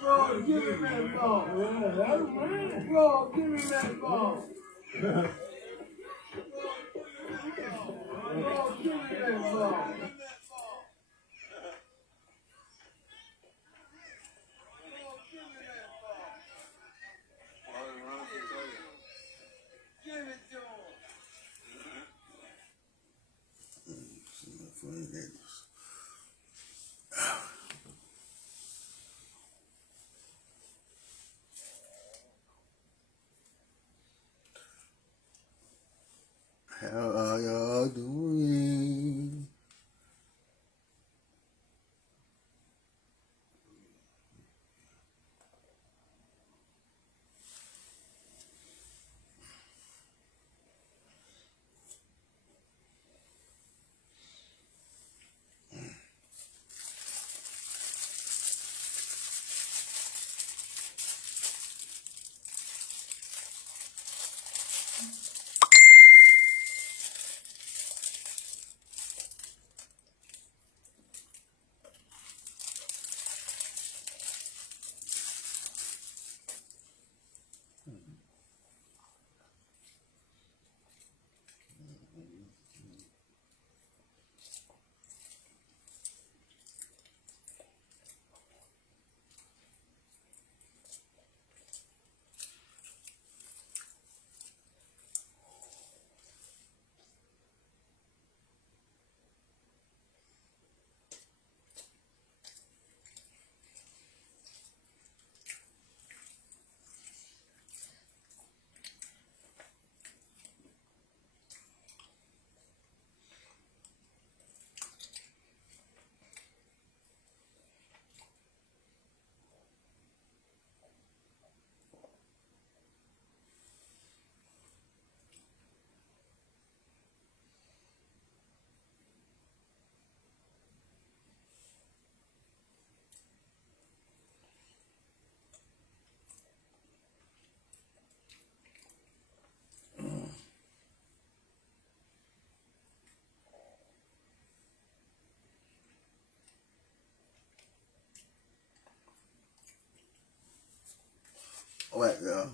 Bro, give me that ball. Bro, give me that ball. Bro, give me that ball. How are y'all doing? All right, y'all.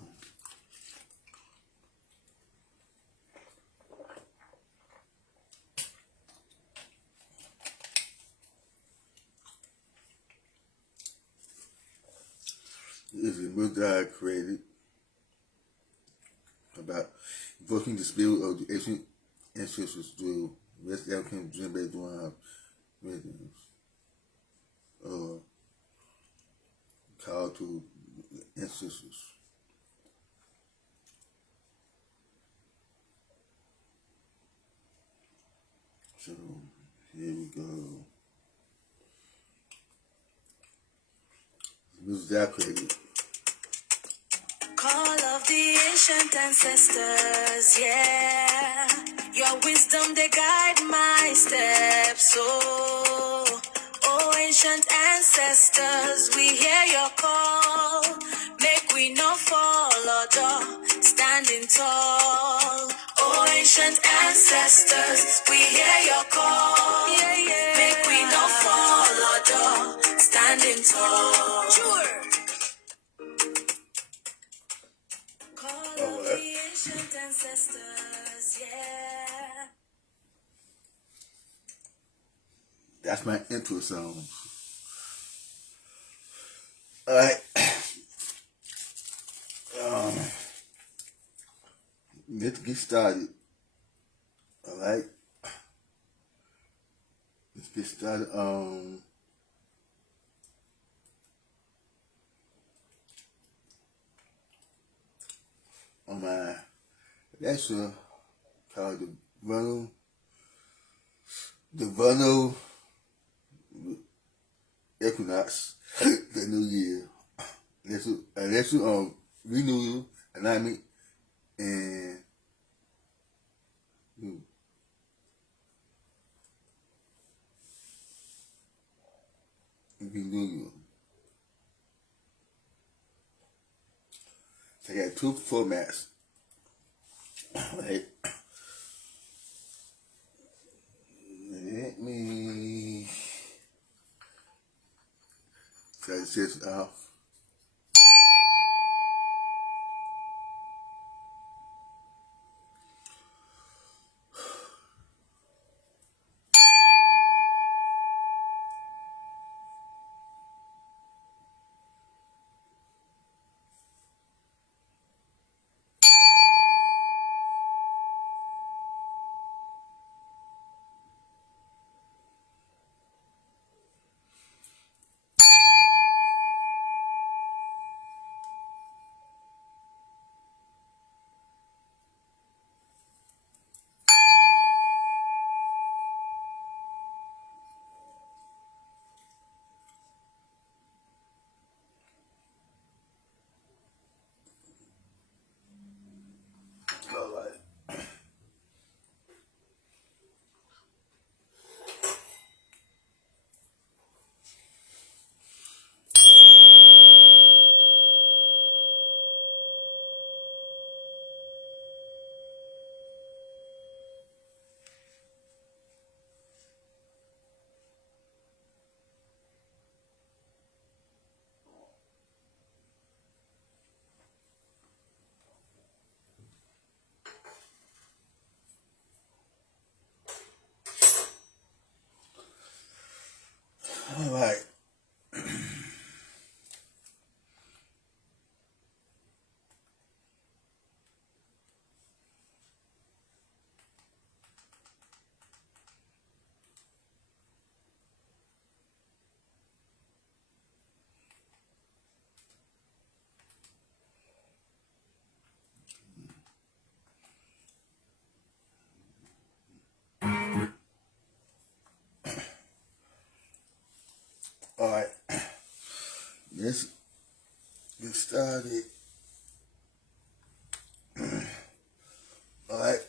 This is a book that I created about invoking the spirit of the ancient ancestors through West African djembe drum rhythms, called to the ancestors. So here we go. The music that I created. Call of the ancient ancestors, yeah. Your wisdom, they guide my steps, oh ancient ancestors, we hear your call. Make we no fall or standing tall. Oh ancient ancestors, we hear your call. Yeah, yeah. Make we no fall or standing tall. Sure. Call of the ancient ancestors, yeah. That's my intro song. Alright. Let's get started. Alright. Let's get started on my lecture called the vernal equinox, the new year. Let's renewal, alignment, and renewal. I got two formats. Right. Let me cut this off. All right. All right. All right. Let's get started. All right.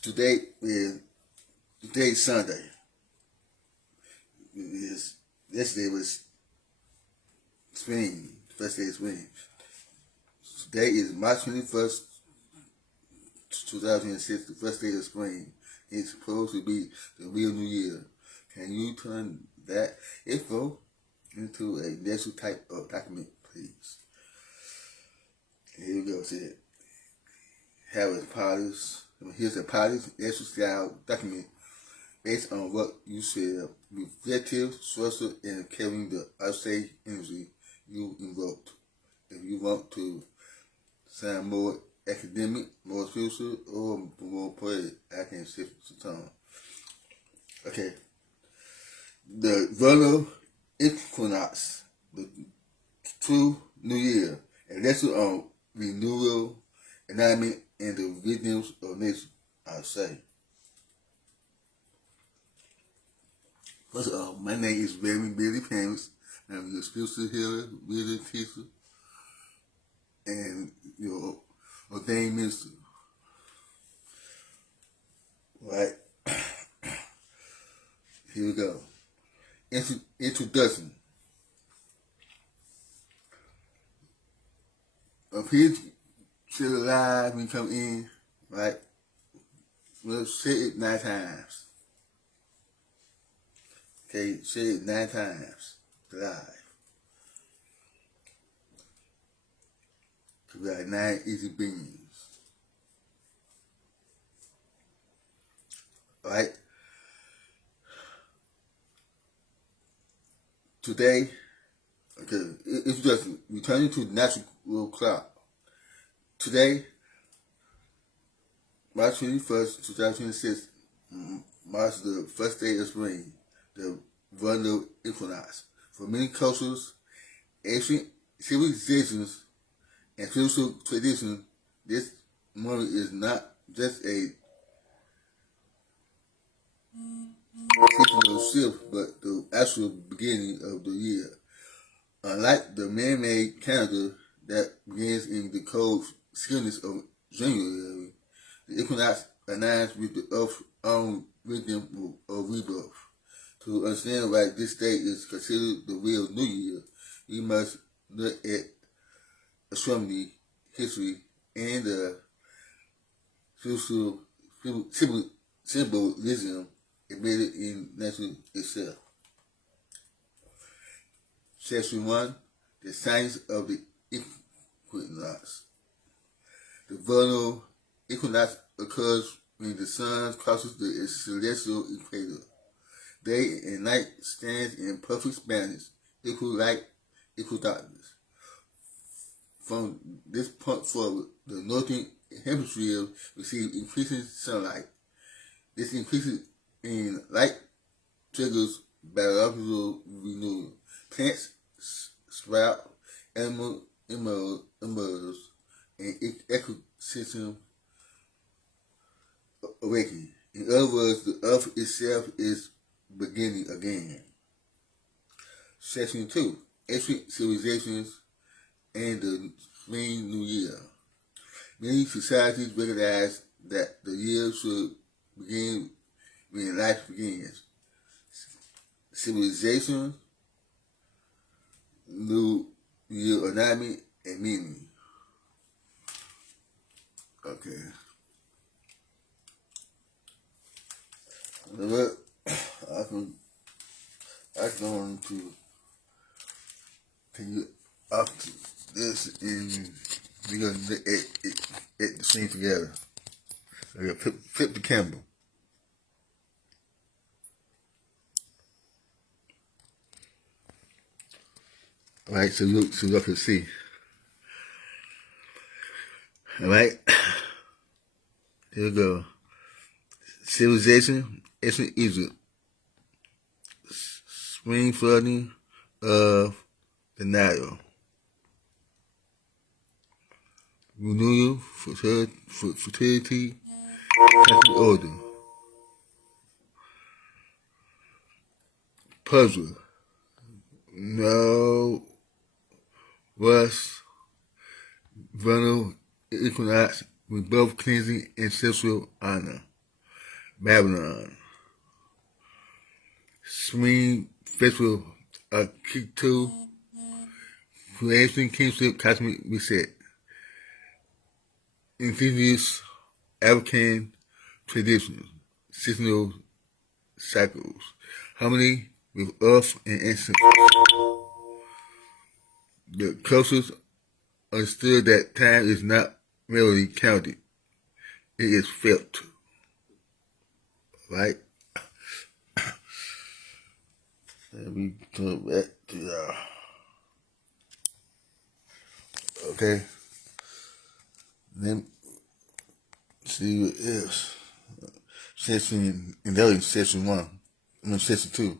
Today's Sunday. Yesterday was spring, first day of spring. Today is March 21st, 2006, the first day of spring. It's supposed to be the real new year. Can you turn that info into a legal type of document, please? Here we go. See, have a policy. Here's a policy legal style document based on what you said, reflective, structured, and carrying the outside energy you invoked. If you want to sound more academic, more spiritual, or more poetic, I can shift the tone. Okay. The vernal equinox, the true new year, a lesson on renewal, alignment, and the rhythms of nature, I say. First of all, my name is Reverend Billy Pammons. I'm your spiritual healer, reader, teacher, and your ordained minister. Right? Here we go. Introduction. Please say it live when you come in, right? We'll say it 9 times. Okay, say it 9 times live. We got 9 easy beings. Alright? Today, okay, it's just returning to the natural clock. Today, March 21st, 2006, marks the first day of spring, the vernal equinox. For many cultures, ancient civilizations, and spiritual traditions, this moment is not just a seasonal shift, but the actual beginning of the year. Unlike the man-made calendar that begins in the cold stillness of January, the equinox aligns with the Earth's own rhythm of rebirth. To understand why this day is considered the real New Year, we must look at astronomy, history, and the spiritual symbolism embedded in nature itself. Section 1, the science of the equinox. The vernal equinox occurs when the sun crosses the celestial equator. Day and night stands in perfect balance, equal light, equal darkness. From this point forward, the northern hemisphere receives increasing sunlight. This increases in light triggers biological renewal. Plants sprout, animals emerge, and ecosystem awaken. In other words, the earth itself is beginning again. Section 2, ancient civilizations and the Spring New Year. Many societies recognize that the year should begin when life begins. Civilization, New Year alignment, and meaning. Okay. Look, I'm going to take you up to this and we're going to look at the scene together. So we're going to flip the camera. Alright, so you can see. Alright, here we go. Civilization, ancient Egypt. Spring flooding of the Nile. Renewal, fertility, cosmic order. Puzzle. No. West. Vernal equinox with both cleansing and sexual honor. Babylon. Spring festival of Kitu. Creation, kingship, cosmic reset. Indigenous African traditions, seasonal cycles, harmony with earth and ancestors. The cultures understood that time is not merely counted, it is felt. Right? Let me turn back to y'all. Okay? Then see what else. Section, and that was section 1. Section 2.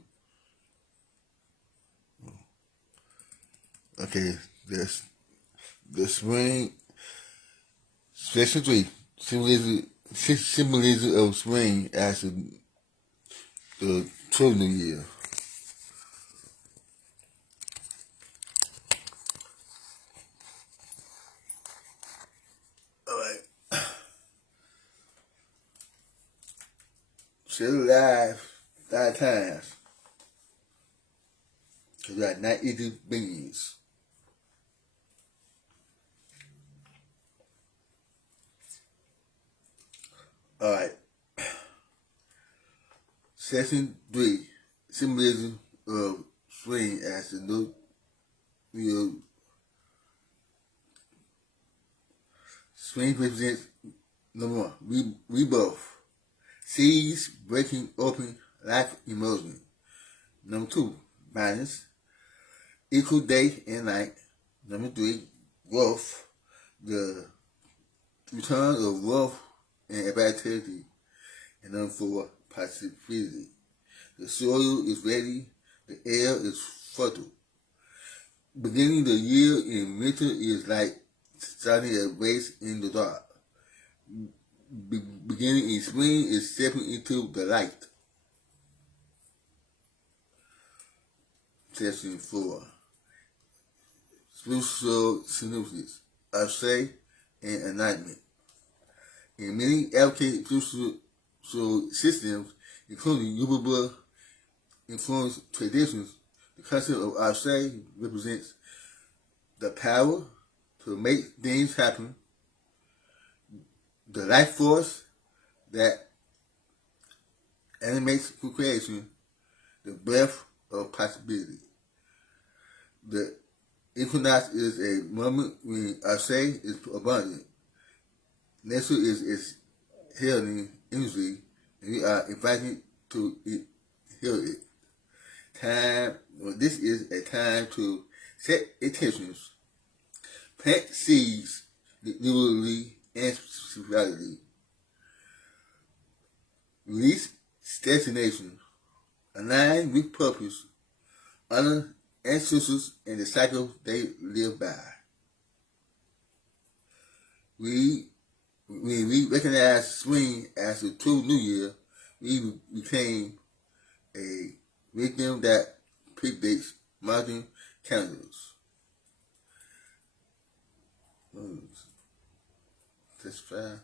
Okay, there's the spring. Section 3. Symbolism of spring as the 12th New Year. Alright. Share live 5 times. Because we got 90 beings. Alright. Section 3. Symbolism of spring as the new year. Spring represents number 1, rebirth. Seeds breaking open, life emerging. Number 2, balance. Equal day and night. Number 3, growth. The return of wealth and vitality. And number 4, positivity. The soil is ready. The air is fertile. Beginning the year in winter is like starting a race in the dark. Beginning in spring is stepping into the light. Section 4. Spiritual synopsis, Ashe, and alignment. In many African spiritual systems, including Yoruba influenced traditions, the concept of Ashe represents the power to make things happen, the life force that animates creation, the breath of possibility. The equinox is a moment when our say is abundant. Nature is healing energy, and we are invited to heal it. This is a time to set intentions, plant seeds, literally and spiritually, release destination, align with purpose, honor ancestors and the cycle they live by. When we recognize spring as a true new year, we became a rhythm that predates modern calendars. Testify?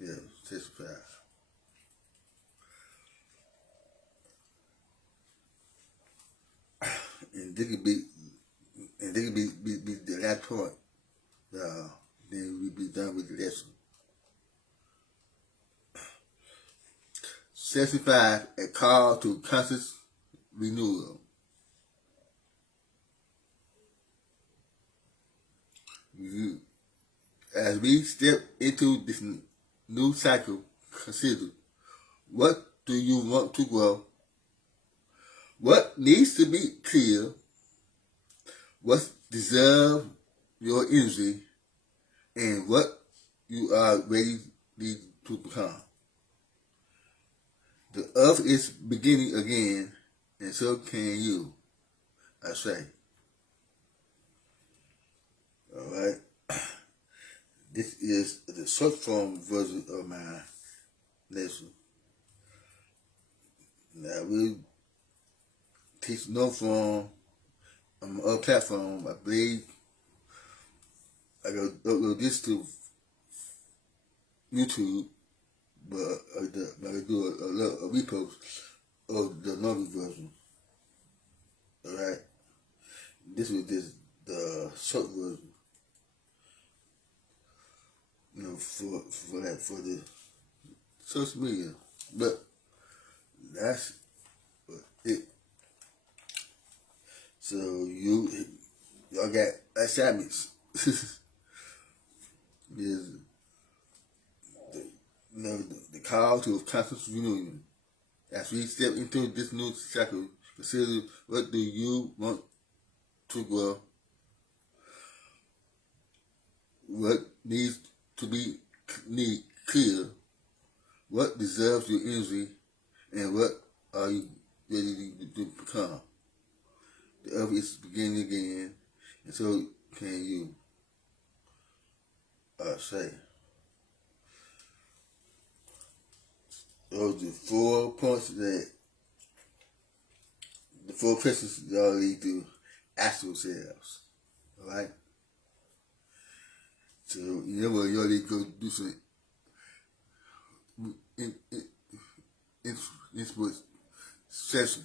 Yeah, testify. And this could be the last point. Then we'll be done with the lesson. 65, a call to conscious renewal. As we step into this new cycle, consider, what do you want to grow? What needs to be clear? What deserves your energy? And what you are ready to become. The earth is beginning again, and so can you, I say. Alright? This is the short form version of my lesson. Now, we teach no form on my other platform. I believe I go upload this to YouTube, but I do a repost of the normal version. Alright? This was the short version. For the social media. But that's it. So y'all got assignments. Is the call to conscious reunion. As we step into this new cycle, consider, what do you want to grow? What needs to be clear? What deserves your energy? And what are you ready to become? The earth is beginning again, and so can you, say. Those are the 4 points the 4 questions y'all need to ask yourselves. Alright? So, y'all need to go do some input session.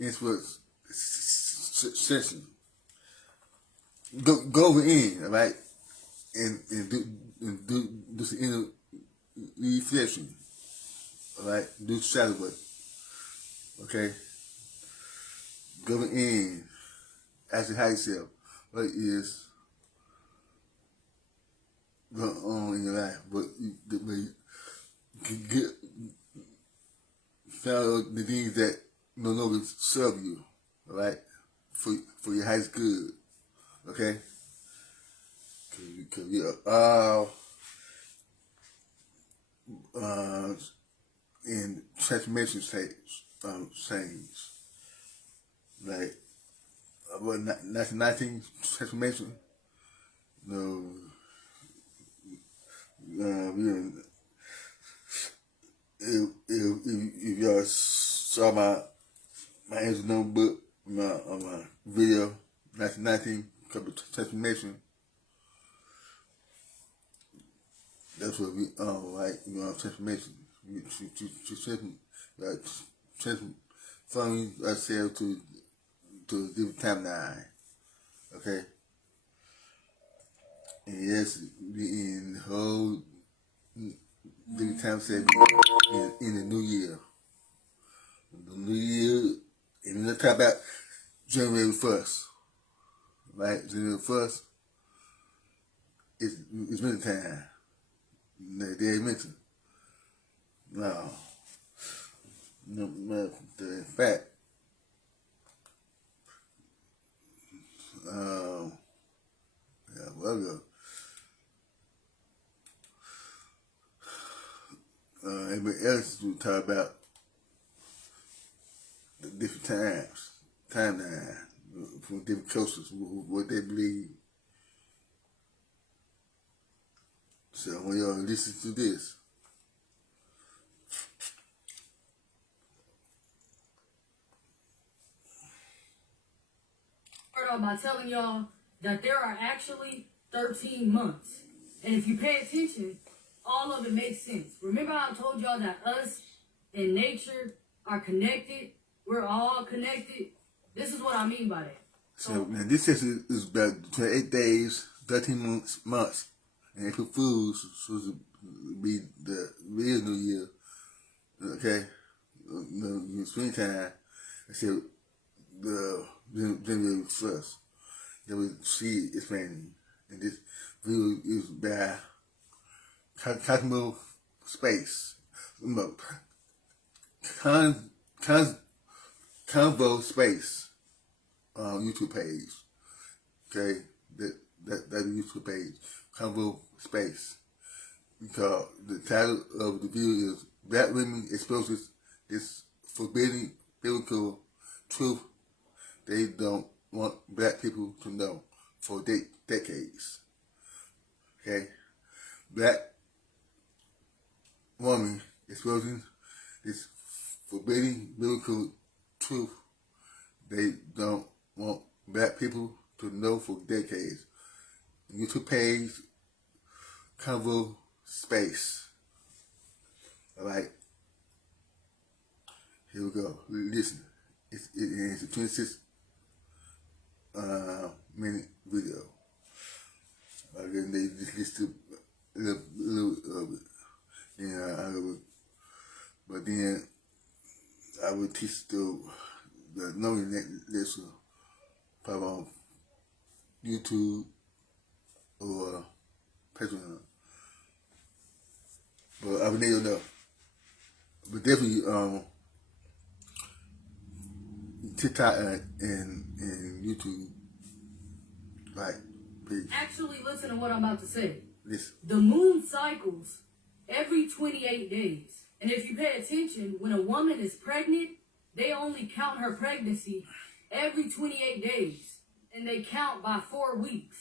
Input session. Go in, alright? And do some inner reflection. Alright? Do shadow work. Okay? Go in. Ask yourself, what is going on in your life? What you get, find the things that no longer serve you. Alright? For your highest good. Okay? Because we are all in transformation stage, things. Like, about 19 transformation, if y'all saw my answer notebook, my video, 1919, couple transformation, that's what we right? Transformation. from ourselves to a different timeline. Okay? And yes, in the whole different time segment in the new year. The new year, and let's talk about January 1st. Right? January 1st is winter time. They ain't winter. No. No, in fact, well, everybody else will talk about the different timeline, from different cultures, what they believe. So when y'all listen to this, start off by telling y'all that there are actually 13 months. And if you pay attention, all of it makes sense. Remember how I told y'all that us and nature are connected? We're all connected. This is what I mean by that. So now this is about 28 days, 13 months, and April Fools supposed to be the real New Year. Okay, the springtime. I said the January 1st. That we see expanding, and this video is by convoSPACE. convoSPACE YouTube page. Okay, that YouTube page, convoSPACE. Because the title of the video is Black Women Exposes This Forbidden Biblical Truth They Don't Want Black People to Know for decades. Okay, Black woman exposing this forbidden biblical truth they don't want Black people to know for decades. YouTube page, convoSPACE. Alright, here we go. Listen, it's a 26 minute video. Again, they just listen to a little of it. But then I would teach the knowing that lesson probably on YouTube or Patreon. But I would never know. But definitely TikTok and YouTube. Right. Please. Actually, listen to what I'm about to say. Listen. The moon cycles every 28 days. And if you pay attention, when a woman is pregnant, they only count her pregnancy every 28 days. And they count by 4 weeks.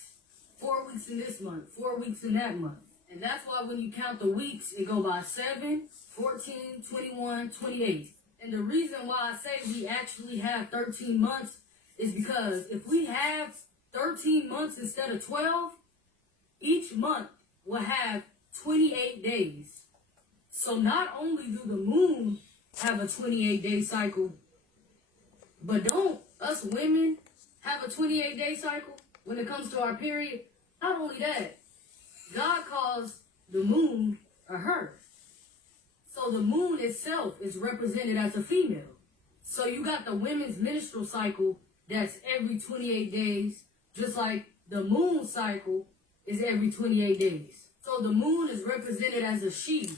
4 weeks in this month, 4 weeks in that month. And that's why when you count the weeks, it go by 7, 14, 21, 28. And the reason why I say we actually have 13 months is because if we have 13 months instead of 12, each month will have 28 days. So not only do the moon have a 28-day cycle, but don't us women have a 28-day cycle when it comes to our period? Not only that, God calls the moon a her. So the moon itself is represented as a female. So you got the women's menstrual cycle that's every 28 days, just like the moon cycle is every 28 days. So the moon is represented as a she,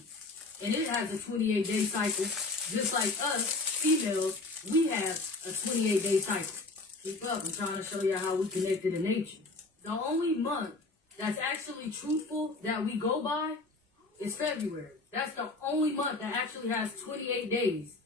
and it has a 28-day cycle, just like us, females, we have a 28-day cycle. Keep up, I'm trying to show you how we connected to nature. The only month that's actually truthful that we go by is February. That's the only month that actually has 28 days.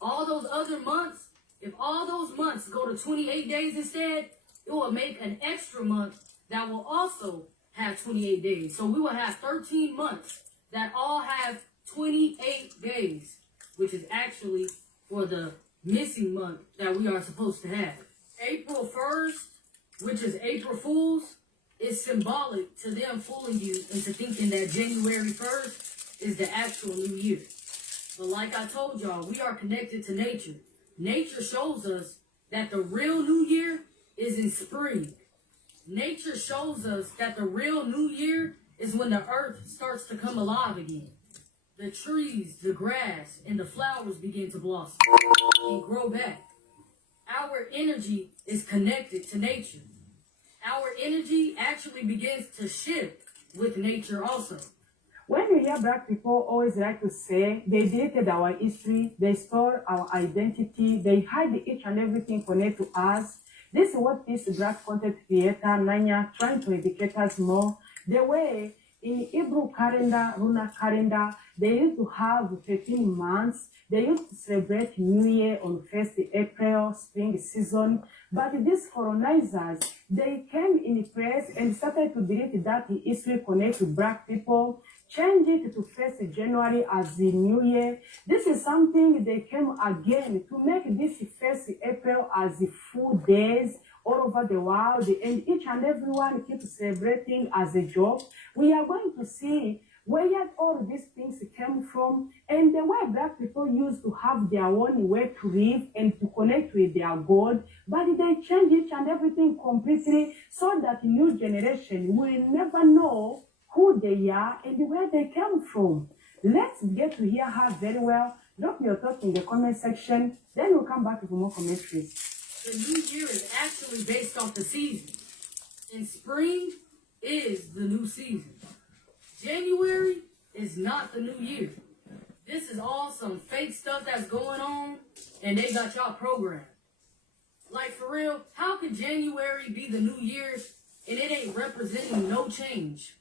All those other months, if all those months go to 28 days instead, it will make an extra month that will also have 28 days. So we will have 13 months that all have 28 days, which is actually for the missing month that we are supposed to have. April 1st, which is April Fools, is symbolic to them fooling you into thinking that January 1st is the actual new year. But like I told y'all, we are connected to nature. Nature shows us that the real new year is in spring. Nature shows us that the real new year is when the earth starts to come alive again. The trees, the grass, and the flowers begin to blossom and grow back. Our energy is connected to nature. Our energy actually begins to shift with nature also. When you hear black people always like to say they deleted our history, they stole our identity, they hide each and everything connected to us. This is what this black content creator, Nanya, trying to educate us more. The way in Hebrew calendar, lunar calendar, they used to have 13 months. They used to celebrate New Year on 1st April, spring season. But these colonizers, they came in place and started to delete that history connected to black people, change it to 1st January as the New Year. This is something they came again to make this 1st April as the full days all over the world, and each and everyone keeps celebrating as a joke. We are going to see where all these things came from and the way black people used to have their own way to live and to connect with their God, but they changed each and everything completely so that new generation will never know who they are and where they came from. Let's get to hear her very well. Drop your thoughts in the comment section, then we'll come back with more commentaries. The new year is actually based off the season. And spring is the new season. January is not the new year. This is all some fake stuff that's going on, and they got y'all programmed. Like, for real, how could January be the new year and it ain't representing no change?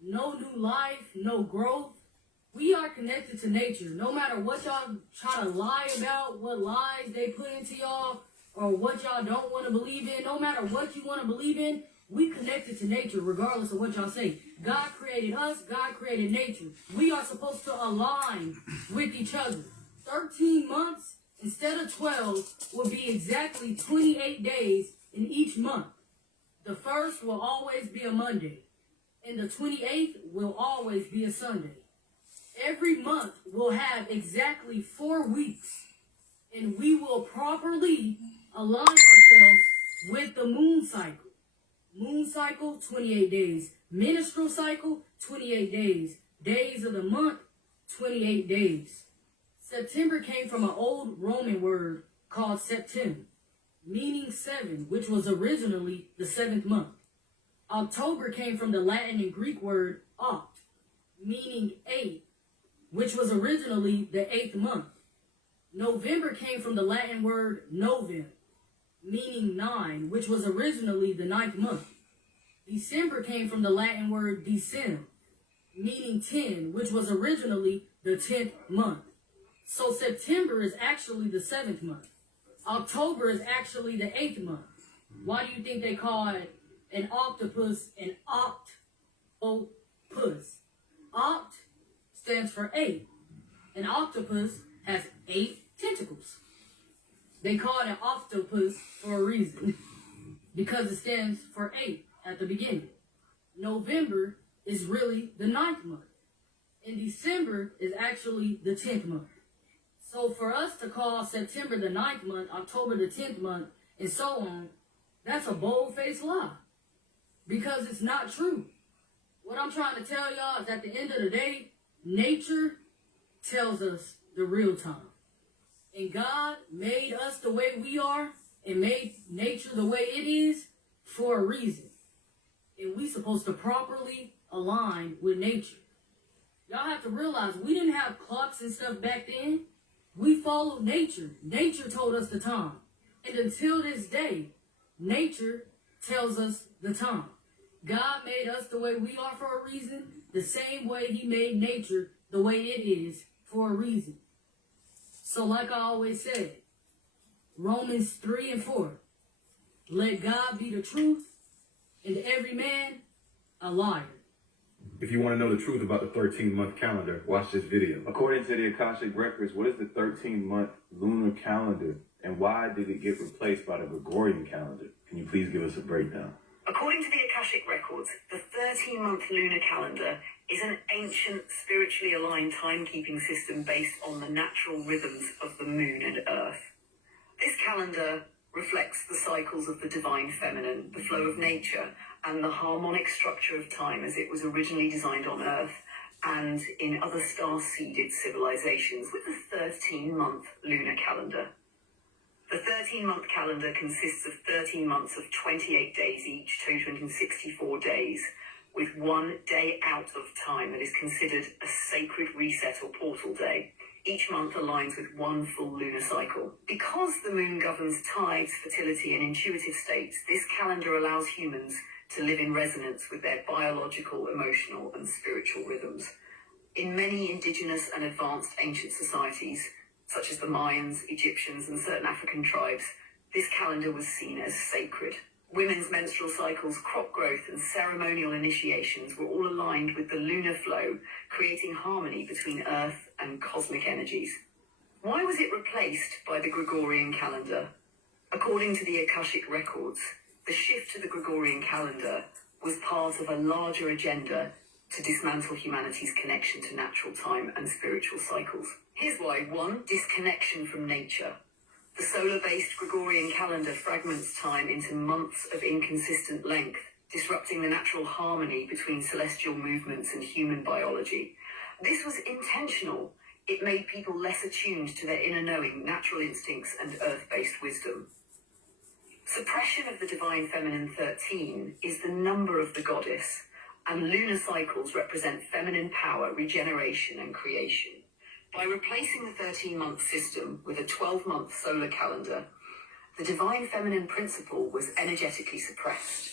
No new life, no growth. We are connected to nature. No matter what y'all try to lie about, what lies they put into y'all, or what y'all don't want to believe in, no matter what you want to believe in, we connected to nature regardless of what y'all say. God created us, God created nature. We are supposed to align with each other. 13 months instead of 12 will be exactly 28 days in each month. The first will always be a Monday, and the 28th will always be a Sunday. Every month will have exactly 4 weeks, and we will properly align ourselves with the moon cycle. Moon cycle, 28 days. Menstrual cycle, 28 days. Days of the month, 28 days. September came from an old Roman word called septem, meaning 7, which was originally the 7th month. October came from the Latin and Greek word oct, meaning 8, which was originally the 8th month. November came from the Latin word novem, meaning 9, which was originally the 9th month. December came from the Latin word decem, meaning 10, which was originally the 10th month. So September is actually the 7th month. October is actually the 8th month. Why do you think they call it an octopus an octopus? Oct stands for 8. An octopus has 8 tentacles. They call it an octopus for a reason, because it stands for 8 at the beginning. November is really the 9th month, and December is actually the 10th month. So for us to call September the 9th month, October the 10th month, and so on, that's a bold-faced lie, because it's not true. What I'm trying to tell y'all is at the end of the day, nature tells us the real time. And God made us the way we are and made nature the way it is for a reason. And we supposed to properly align with nature. Y'all have to realize we didn't have clocks and stuff back then. We followed nature. Nature told us the time. And until this day, nature tells us the time. God made us the way we are for a reason, the same way he made nature the way it is for a reason. So like I always said, Romans 3 and 4, let God be the truth and every man a liar. If you want to know the truth about the 13-month calendar, watch this video. According to the Akashic Records, what is the 13-month lunar calendar and why did it get replaced by the Gregorian calendar? Can you please give us a breakdown? According to the Akashic Records, the 13-month lunar calendar is an ancient, spiritually aligned timekeeping system based on the natural rhythms of the moon and earth. calendar reflects the cycles of the divine feminine, the flow of nature, and the harmonic structure of time as it was originally designed on Earth and in other star-seeded civilizations with the 13-month lunar calendar. The 13-month calendar consists of 13 months of 28 days each, totaling 64 days, with 1 day out of time that is considered a sacred reset or portal day. Each month aligns with 1 full lunar cycle. Because the moon governs tides, fertility, and intuitive states, this calendar allows humans to live in resonance with their biological, emotional, and spiritual rhythms. In many indigenous and advanced ancient societies, such as the Mayans, Egyptians, and certain African tribes, this calendar was seen as sacred. Women's menstrual cycles, crop growth, and ceremonial initiations were all aligned with the lunar flow, creating harmony between Earth and cosmic energies. Why was it replaced by the Gregorian calendar? According to the Akashic records, the shift to the Gregorian calendar was part of a larger agenda to dismantle humanity's connection to natural time and spiritual cycles. Here's why. 1. Disconnection from nature. The solar-based Gregorian calendar fragments time into months of inconsistent length, disrupting the natural harmony between celestial movements and human biology. This was intentional. It made people less attuned to their inner knowing, natural instincts, and earth-based wisdom. Suppression of the divine feminine 13 is the number of the goddess, and lunar cycles represent feminine power, regeneration, and creation. By replacing the 13-month system with a 12-month solar calendar, the divine feminine principle was energetically suppressed.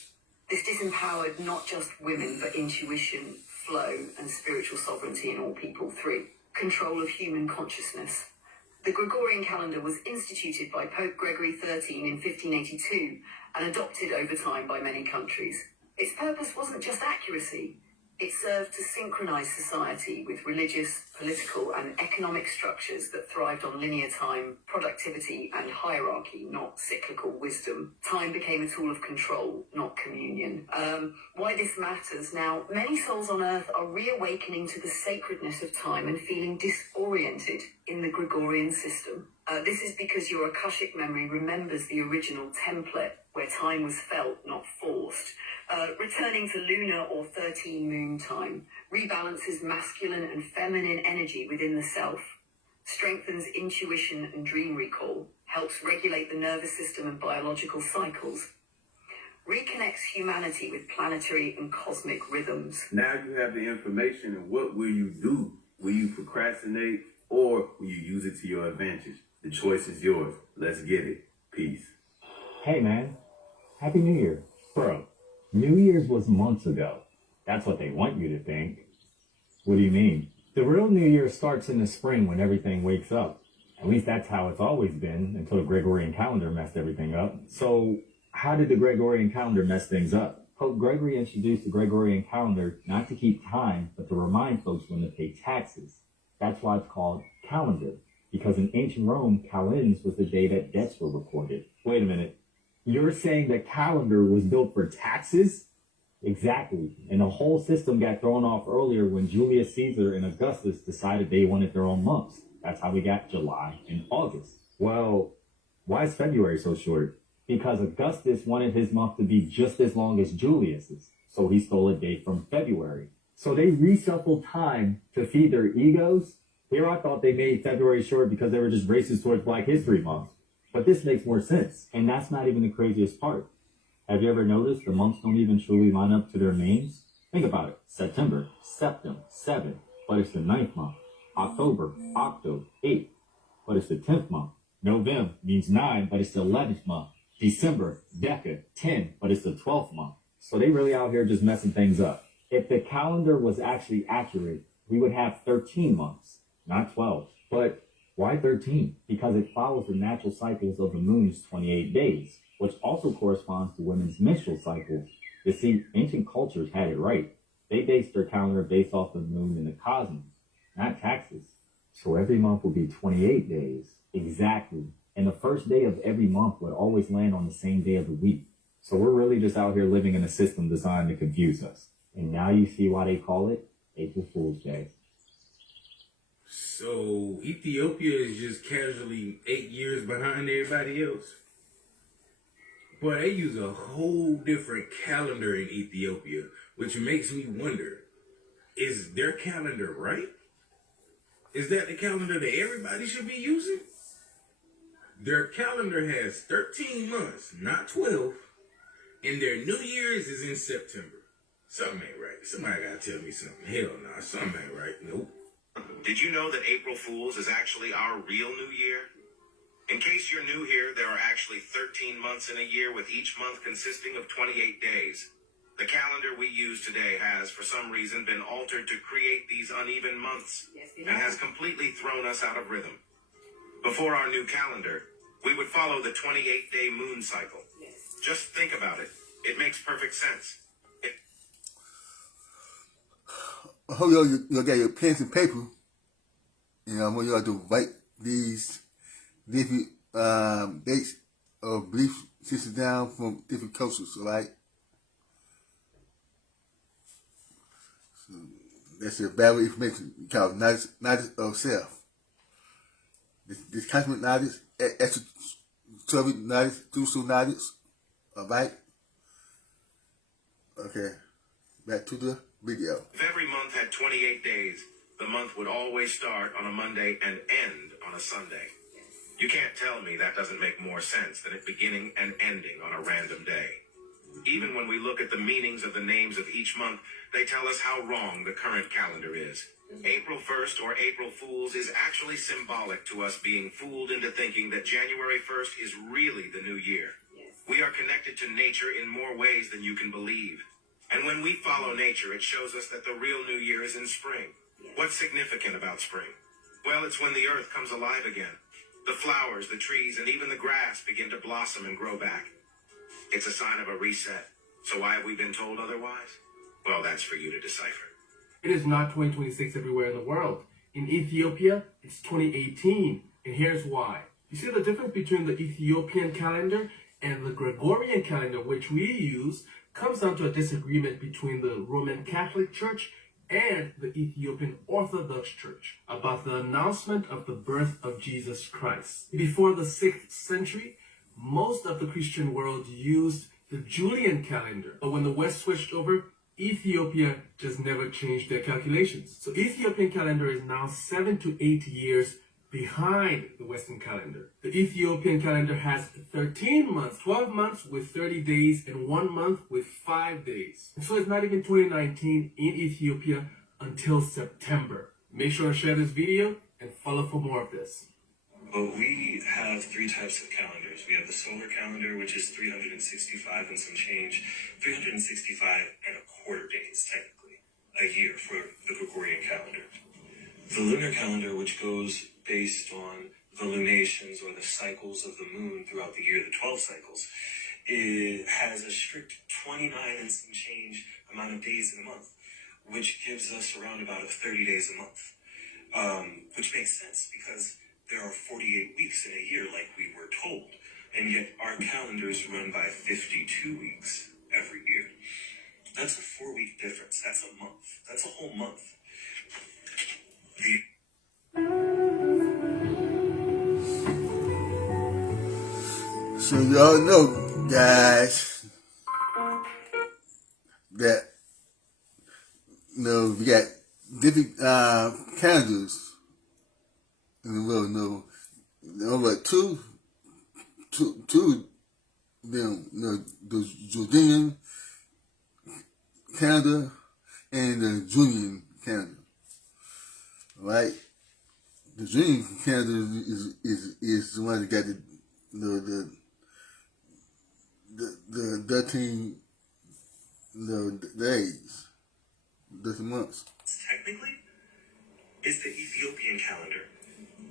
This disempowered not just women, but intuition, flow, and spiritual sovereignty in all people. 3. Control of human consciousness. The Gregorian calendar was instituted by Pope Gregory XIII in 1582 and adopted over time by many countries. Its purpose wasn't just accuracy. It served to synchronize society with religious, political, and economic structures that thrived on linear time, productivity, and hierarchy, not cyclical wisdom. Time became a tool of control, not communion. Why this matters now, many souls on Earth are reawakening to the sacredness of time and feeling disoriented in the Gregorian system. This is because your Akashic memory remembers the original template where time was felt, not forced. Returning to lunar or 13 moon time rebalances masculine and feminine energy within the self, strengthens intuition and dream recall, helps regulate the nervous system and biological cycles, reconnects humanity with planetary and cosmic rhythms. Now you have the information, and what will you do? Will you procrastinate, or will you use it to your advantage? The choice is yours. Let's get it. Peace. Hey man, Happy New Year. Bro, New Year's was months ago. That's what they want you to think. What do you mean? The real New Year starts in the spring when everything wakes up. At least that's how it's always been until the Gregorian calendar messed everything up. So how did the Gregorian calendar mess things up? Pope Gregory introduced the Gregorian calendar not to keep time, but to remind folks when to pay taxes. That's why it's called calendar, because in ancient Rome, calends was the day that debts were recorded. Wait a minute. You're saying the calendar was built for taxes? Exactly. And the whole system got thrown off earlier when Julius Caesar and Augustus decided they wanted their own months. That's how we got July and August. Well, why is February so short? Because Augustus wanted his month to be just as long as Julius's, so he stole a date from February. So they reshuffled time to feed their egos. Here I thought they made February short because they were just racist towards Black History Month. But this makes more sense, and that's not even the craziest part. Have you ever noticed the months don't even truly line up to their names? Think about it. September, Septem, 7, but it's the 9th month. October, Octo, 8, but it's the 10th month. November means 9, but it's the 11th month. December, Deca, 10, but it's the 12th month. So they really out here just messing things up. If the calendar was actually accurate, we would have 13 months, not 12. But why 13? Because it follows the natural cycles of the moon's 28 days, which also corresponds to women's menstrual cycles. You see, ancient cultures had it right. They based their calendar based off the moon and the cosmos, not taxes. So every month would be 28 days. Exactly. And the first day of every month would always land on the same day of the week. So we're really just out here living in a system designed to confuse us. And now you see why they call it April Fool's Day. So Ethiopia is just casually 8 years behind everybody else? Boy, they use a whole different calendar in Ethiopia, which makes me wonder, is their calendar right? Is that the calendar that everybody should be using? Their calendar has 13 months, not 12, and their New Year's is in September. Something ain't right. Somebody gotta tell me something. Hell no, something ain't right. Nope. Did you know that April Fool's is actually our real New Year? In case you're new here, there are actually 13 months in a year, with each month consisting of 28 days. The calendar we use today has, for some reason, been altered to create these uneven months, and has completely thrown us out of rhythm. Before our new calendar, we would follow the 28-day moon cycle. Just think about it. It makes perfect sense. I hope y'all got your pens and paper. And I want y'all to write these different dates of belief systems down from different cultures, alright? So that's the valuable information called knowledge of self. This cosmic knowledge, extra knowledge, crucial knowledge, alright? Okay, back to the video. If every month had 28 days, the month would always start on a Monday and end on a Sunday. You can't tell me that doesn't make more sense than it beginning and ending on a random day. Even when we look at the meanings of the names of each month, they tell us how wrong the current calendar is. April 1st, or April Fool's, is actually symbolic to us being fooled into thinking that January 1st is really the new year. We are connected to nature in more ways than you can believe. And when we follow nature, it shows us that the real new year is in spring. What's significant about spring? Well, it's when the earth comes alive again. The flowers, the trees, and even the grass begin to blossom and grow back. It's a sign of a reset. So why have we been told otherwise? Well, that's for you to decipher. It is not 2026 everywhere in the world. In Ethiopia, it's 2018. And here's why. You see the difference between the Ethiopian calendar and the Gregorian calendar, which we use, comes down to a disagreement between the Roman Catholic Church and the Ethiopian Orthodox Church about the announcement of the birth of Jesus Christ. Before the 6th century, most of the Christian world used the Julian calendar. But when the West switched over, Ethiopia just never changed their calculations. So Ethiopian calendar is now 7 to 8 years behind the Western calendar. The Ethiopian calendar has 13 months, 12 months with 30 days, and 1 month with 5 days. And so it's not even 2019 in Ethiopia until September. Make sure to share this video and follow for more of this. Well, we have 3 types of calendars. We have the solar calendar, which is 365 and some change, 365 and a quarter days, technically, a year for the Gregorian calendar. The lunar calendar, which goes based on the lunations or the cycles of the moon throughout the year, the 12 cycles, it has a strict 29 and some change amount of days in a month, which gives us around about 30 days a month, which makes sense because there are 48 weeks in a year like we were told, and yet our calendars run by 52 weeks every year. That's a 4-week difference. That's a month. That's a whole month. So y'all know, guys, that we got different calendars in the world. Over two them, the Julian calendar and the Julian calendar. Right? The Julian calendar is the one that got the 13 days, the months. Technically, is the Ethiopian calendar,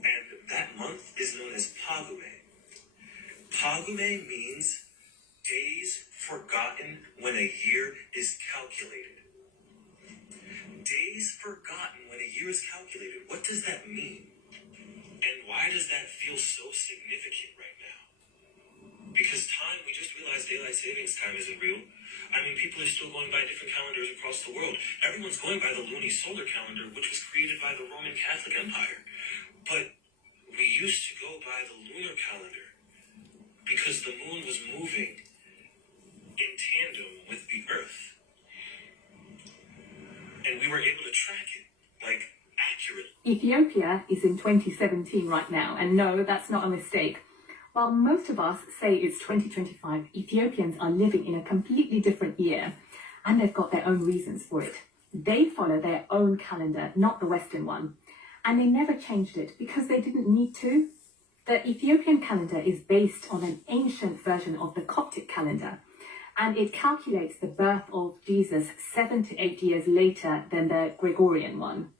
and that month is known as Pagume. Pagume means days forgotten when a year is calculated. Days forgotten when a year is calculated. What does that mean? And why does that feel so significant right now? Because time, we just realized daylight savings time isn't real. I mean, people are still going by different calendars across the world. Everyone's going by the lunisolar calendar, which was created by the Roman Catholic Empire. But we used to go by the lunar calendar because the moon was moving in tandem with the Earth. And we were able to track it, like, accurately. Ethiopia is in 2017 right now, and no, that's not a mistake. While most of us say it's 2025, Ethiopians are living in a completely different year, and they've got their own reasons for it. They follow their own calendar, not the Western one, and they never changed it because they didn't need to. The Ethiopian calendar is based on an ancient version of the Coptic calendar, and it calculates the birth of Jesus 7 to 8 years later than the Gregorian one.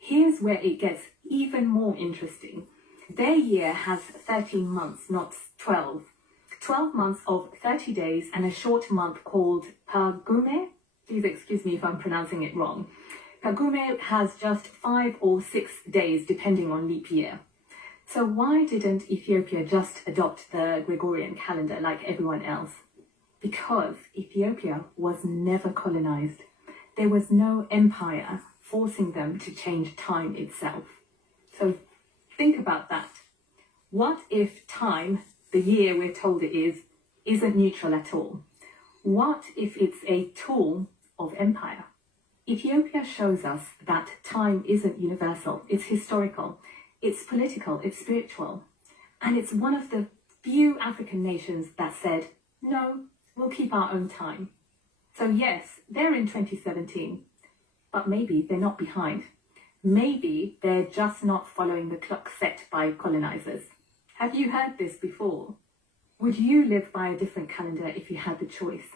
Here's where it gets even more interesting. Their year has 13 months, not 12. 12 months of 30 days and a short month called Pagume. Please excuse me if I'm pronouncing it wrong. Pagume has just 5 or 6 days depending on leap year. So why didn't Ethiopia just adopt the Gregorian calendar like everyone else? Because Ethiopia was never colonized. There was no empire forcing them to change time itself. So think about that. What if time, the year we're told it is, isn't neutral at all? What if it's a tool of empire? Ethiopia shows us that time isn't universal, it's historical, it's political, it's spiritual. And it's one of the few African nations that said, no, we'll keep our own time. So yes, they're in 2017, but maybe they're not behind. Maybe they're just not following the clock set by colonizers. Have you heard this before? Would you live by a different calendar if you had the choice?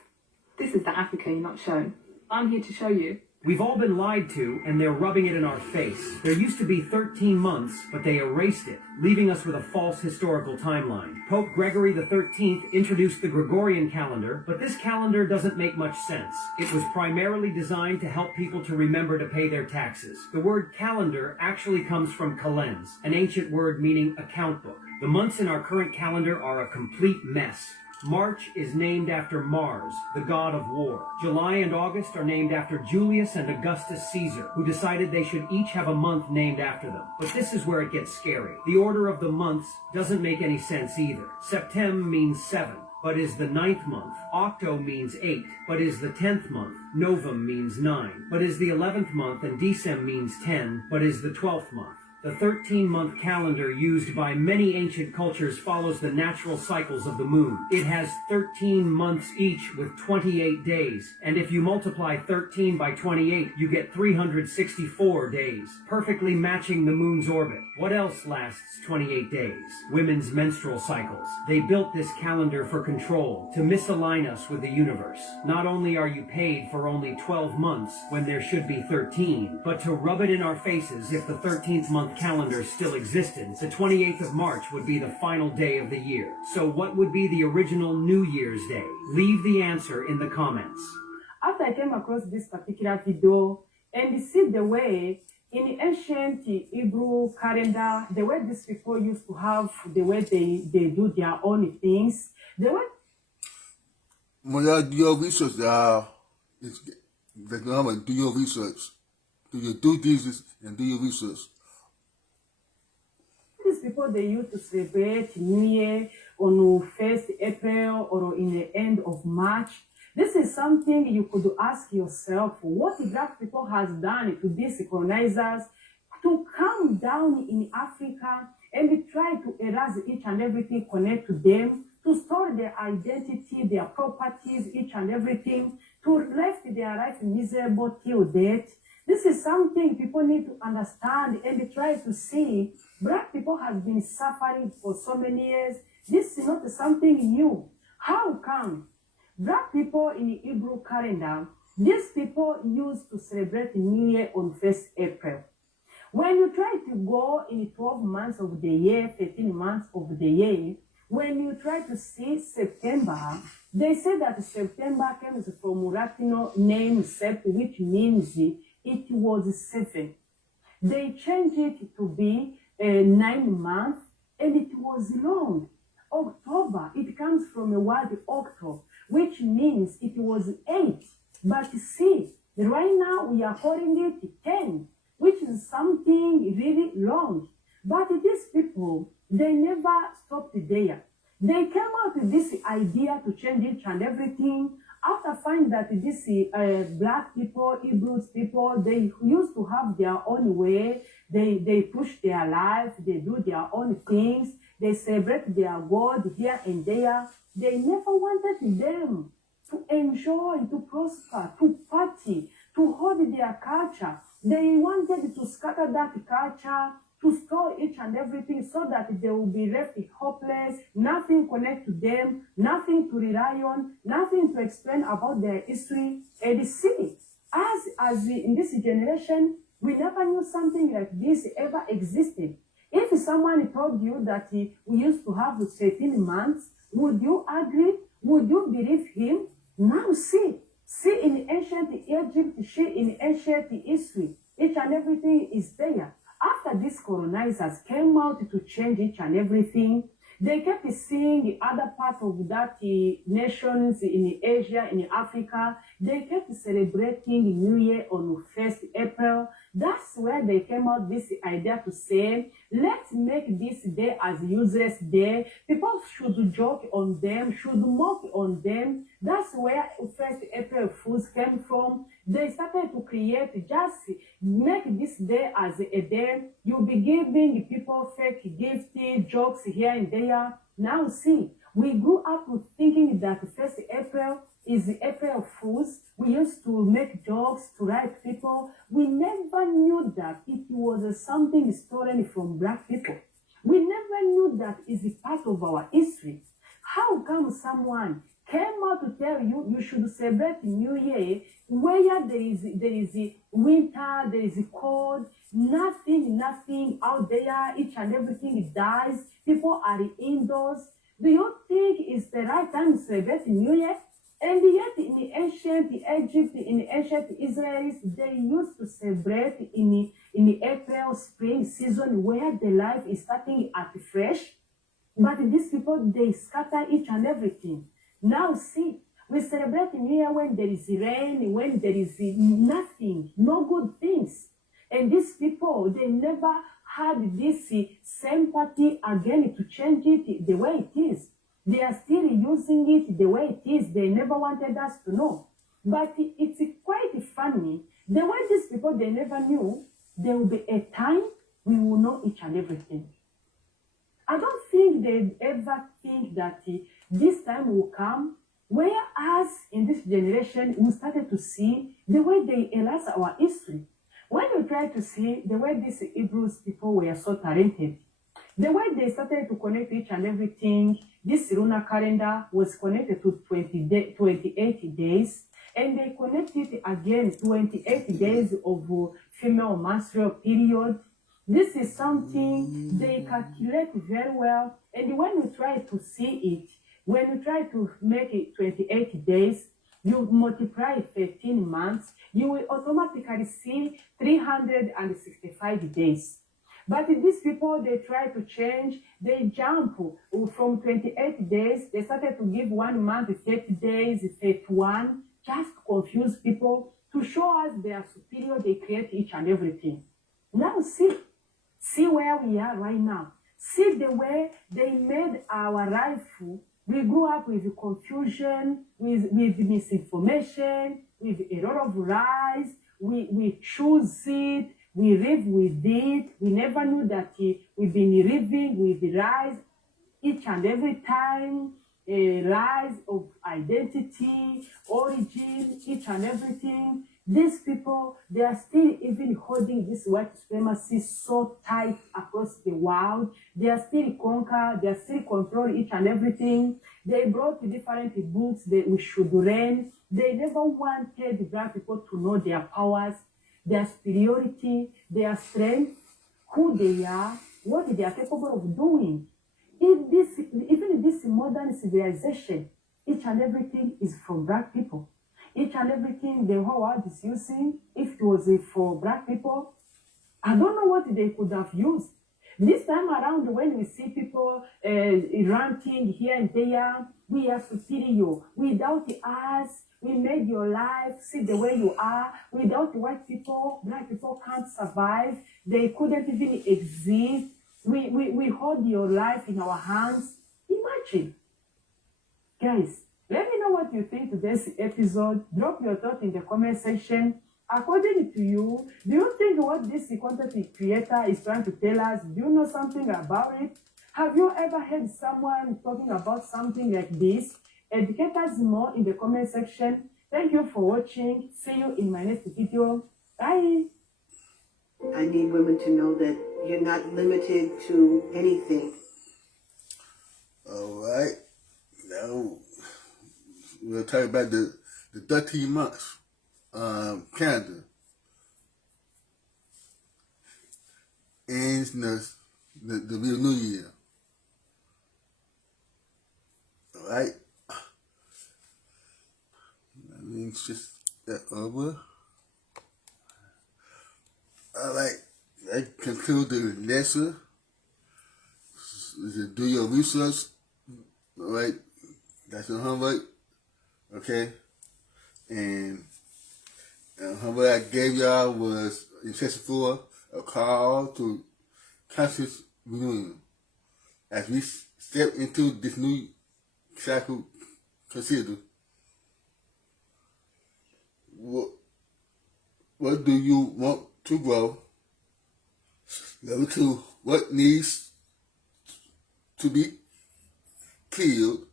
This is the Africa you're not shown. I'm here to show you. We've all been lied to, and they're rubbing it in our face. There used to be 13 months, but they erased it, leaving us with a false historical timeline. Pope Gregory XIII introduced the Gregorian calendar, but this calendar doesn't make much sense. It was primarily designed to help people to remember to pay their taxes. The word calendar actually comes from kalends, an ancient word meaning account book. The months in our current calendar are a complete mess. March is named after Mars, the god of war. July and August are named after Julius and Augustus Caesar, who decided they should each have a month named after them. But this is where it gets scary. The order of the months doesn't make any sense either. Septem means 7, but is the 9th month. Octo means 8, but is the 10th month. Novem means 9, but is the 11th month. And Decem means 10, but is the 12th month. The 13-month calendar used by many ancient cultures follows the natural cycles of the moon. It has 13 months each with 28 days, and if you multiply 13 by 28, you get 364 days, perfectly matching the moon's orbit. What else lasts 28 days? Women's menstrual cycles. They built this calendar for control, to misalign us with the universe. Not only are you paid for only 12 months when there should be 13, but to rub it in our faces if the 13th month calendar still existed, the 28th of March would be the final day of the year. So what would be the original New Year's Day? Leave the answer in the comments. After I came across this particular video and see the way in the ancient Hebrew calendar, the way these people used to have, the way they do their own things, the way... When you do your research, do your research. Do your due diligence and do your research. These people, they used to celebrate New Year on 1st April or in the end of March. This is something you could ask yourself, what the black people has done to these colonizers to come down in Africa and try to erase each and everything connect to them, to store their identity, their properties, each and everything, to left their life miserable till death. This is something people need to understand and try to see. Black people have been suffering for so many years. This is not something new. How come black people in the Hebrew calendar, these people used to celebrate New Year on 1st April. When you try to go in 12 months of the year, 13 months of the year, when you try to see September, they say that September comes from Latino name Sept, which means it was 7. They changed it to be 9 months, and it was long. October, it comes from the word octo, which means it was 8. But see, right now we are calling it 10, which is something really long. But these people, they never stopped there. They came out with this idea to change each and everything. After finding that this black people, Hebrews people, they used to have their own way. They push their life. They do their own things. They celebrate their God here and there. They never wanted them to enjoy, to prosper, to party, to hold their culture. They wanted to scatter that culture, to store each and everything so that they will be left hopeless, nothing connect to them, nothing to rely on, nothing to explain about their history. And see, as in this generation, we never knew something like this ever existed. If someone told you that we used to have 13 months, would you agree? Would you believe him? Now see in ancient Egypt, see in ancient history, each and everything is there. After these colonizers came out to change each and everything, they kept seeing other parts of that nations in Asia, in Africa. They kept celebrating New Year on 1st April. That's where they came out this idea to say, let's make this day as useless day. People should joke on them, should mock on them. That's where 1st April Fools came from. They started to create, just make this day as a day. You'll be giving people fake gifts, jokes here and there. Now see, we grew up thinking that 1st April is the April of Fools. We used to make jokes to write people. We never knew that it was something stolen from black people. We never knew that is a part of our history. How come someone came out to tell you you should celebrate New Year where there is winter, there is cold, nothing out there, each and everything dies, people are indoors. Do you think it's the right time to celebrate New Year? And yet in the ancient Egypt, in the ancient Israel, they used to celebrate in the April spring season where the life is starting at fresh. But these people, they scatter each and everything. Now see, we celebrate New Year when there is rain, when there is nothing, no good things. And these people, they never had this sympathy again to change it the way it is. They are still using it the way it is. They never wanted us to know. But it's quite funny. The way these people, they never knew, there will be a time we will know each and everything. I don't think they ever think that this time will come, whereas in this generation, we started to see the way they erase our history. When we try to see the way these Hebrews people were so talented, the way they started to connect each and everything, this lunar calendar was connected to 28 days, and they connected again 28 days of female menstrual period. This is something they calculate very well, and when you try to see it, when you try to make it 28 days, you multiply 13 months, you will automatically see 365 days. But these people, they try to change, they jump from 28 days, they started to give 1 month 30 days, 31, just to confuse people, to show us they are superior, they create each and everything. Now see where we are right now. See the way they made our life. We grew up with confusion, with misinformation, with a lot of lies. We choose it. We live with it. We never knew that we've been living with lies each and every time, lies of identity, origin, each and everything. These people, they are still even holding this white supremacy so tight across the world. They are still conquer, they are still control each and everything. They brought different books that we should learn. They never wanted black people to know their powers, their superiority, their strength, who they are, what they are capable of doing. Even in this modern civilization, each and everything is from black people. Each and everything the whole world is using, if it was for black people, I don't know what they could have used. This time around, when we see people ranting here and there, we have to pity you. Without us, we made your life see the way you are. Without white people, black people can't survive. They couldn't even exist. We hold your life in our hands. Imagine. Guys, let me know what you think of this episode. Drop your thought in the comment section. According to you, do you think what this content creator is trying to tell us, do you know something about it? Have you ever heard someone talking about something like this? Educate us more in the comment section. Thank you for watching. See you in my next video. Bye. I need women to know that you're not limited to anything. All right. Now, we'll talk about the 13 months calendar. And the real new year. All right. Let me just that over. All right. That concludes the lesson. Do your research. All right. That's your homework. Okay. And homework I gave y'all was in session 4, a call to conscious renewal. As we step into this new cycle, consider what do you want to grow? Number 2, what needs to be killed?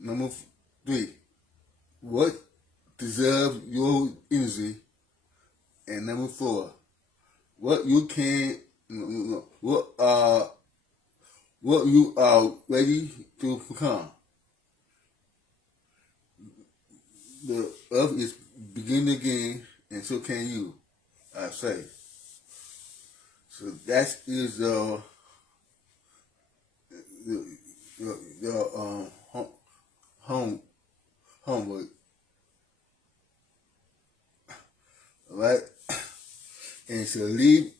Number 3, what deserves your energy? And number 4, what you can, what you are ready to become. The earth is beginning again, and so can you, I say. So that is your homework. All right, and so leave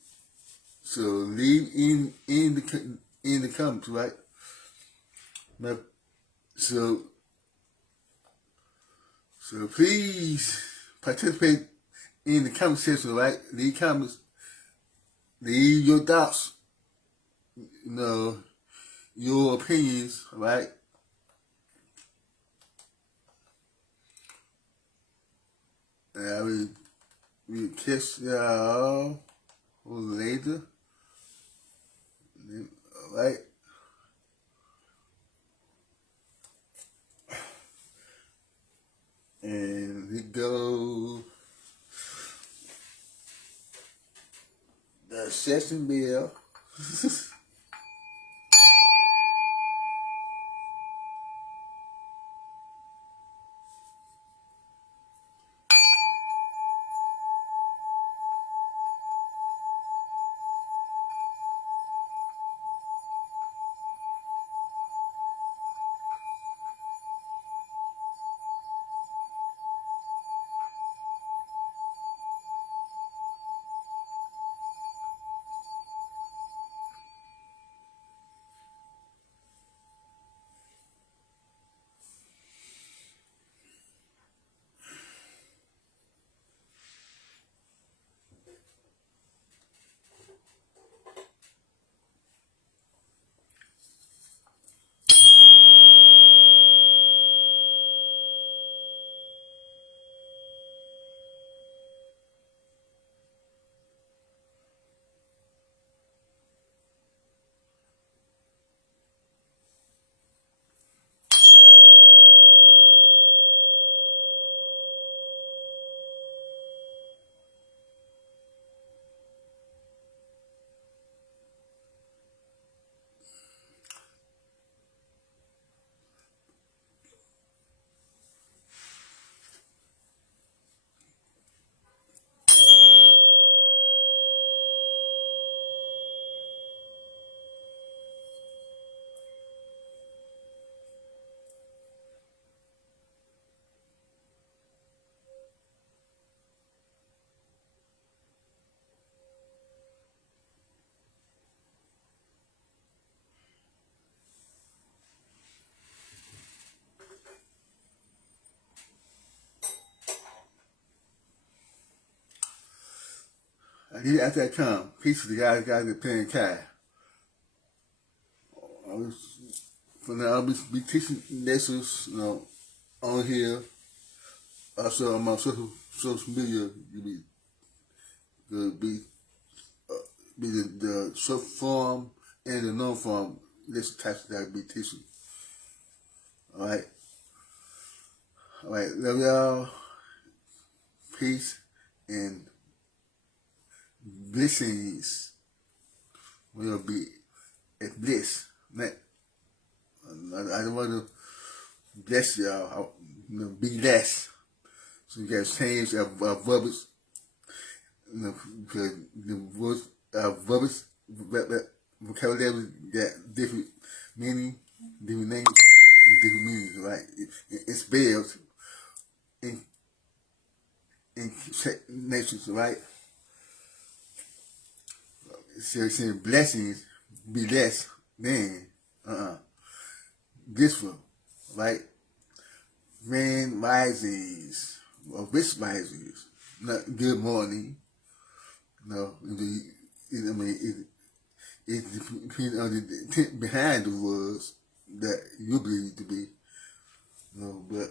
in the comments, right? Now, so please participate in the comment section, right? Leave comments, leave your doubts, your opinions, right? And I will catch y'all later. All right. And we go the session bell. After that come, peace to the guys that playing Kai. From now I'll be teaching lessons, on here. Also on my social media, you be the short form and the long form lesson types that I'll be teaching. Alright, love y'all. Peace and blessings will be a bliss. I don't want to bless y'all. Be less. So you guys change our verbiage. Because the verbiage vocabulary got different meaning, different names, and different meanings, right? It's spelled in nations, right? So saying blessings be less than blissful, right? Grand risings or rich risings, not good morning. No, it depends on the intent behind the words that you believe to be. But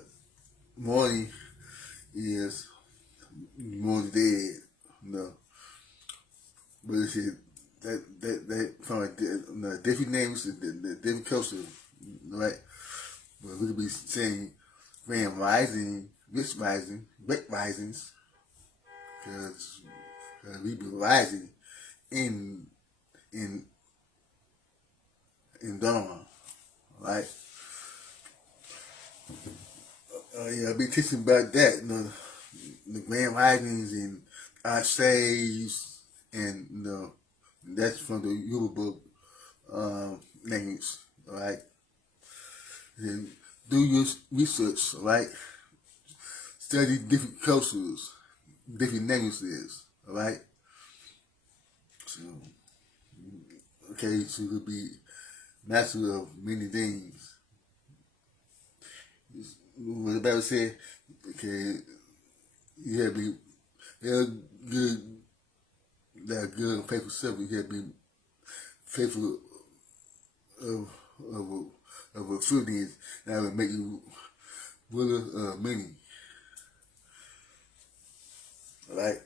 morning is more dead. But it's that from different names, the different culture, right? But we could be saying grand rising, rich rising, great risings, because we be rising in dawn, right? I'll be teaching about that, the grand risings and our saves, and that's from the Yoruba language, all right? Then do your research, all right? Study different cultures, different languages, all right? So, okay, so you'll be master of many things. What the Bible said, okay, you have to be good, that good and faithful servant. You have to be faithful of a few things that will make you ruler of many. Alright?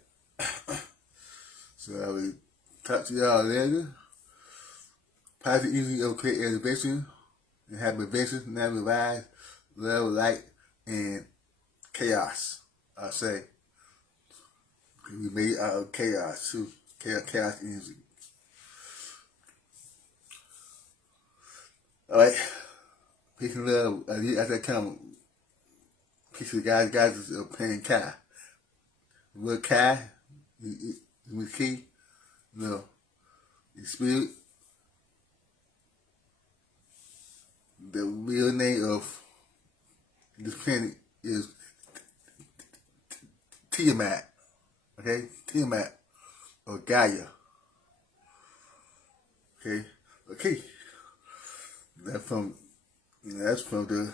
So I will talk to y'all later. Positive, easy, okay, elevation, and have invention, never rise, love, light, and chaos. I say. We made out of chaos too. Chaos energy. Alright. Peace and love. As I come, peace to the guys is playing Kai. The word Kai, with key, the spirit. The real name of this planet is Tiamat. Okay? Tiamat or Gaia. Okay? Okay. That's from the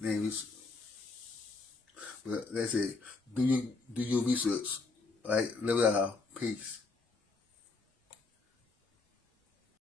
names. But let's say, do your research. Right? Live it out. Peace.